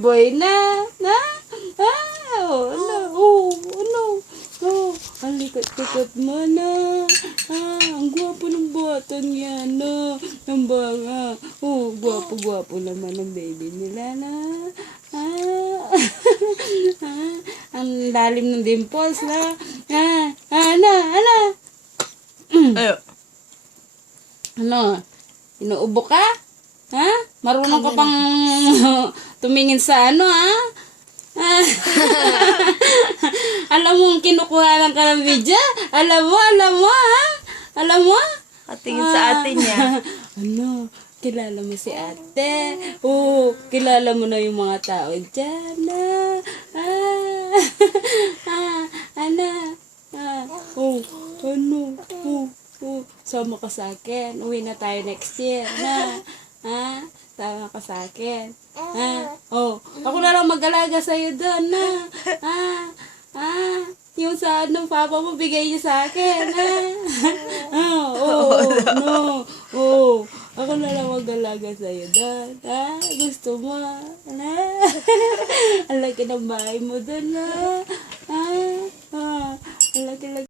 Boy na, ang likat-likat mo na, ang gwapo ng bata niya na, ang banga, gwapo-gwapo naman ang baby nila na, ang lalim ng dimples na, ano, inuubo ka? Ha? Marunong ka pang tumingin sa ano, ha? Alam mo, kinukuha lang ka ng video? Alam mo, ha? Alam mo? Katingin sa ate niya. Ano, kilala mo si ate? Kilala mo na yung mga tao dyan, sama ka sa akin. Uwi na tayo next year, sama ka sa akin. Ako na lang mag-alaga sa'yo doon, yung sa anong papa mo, bigay niya sa akin, ako na lang mag-alaga sa'yo doon, gusto mo, ang laki ng bahay mo doon, ang laki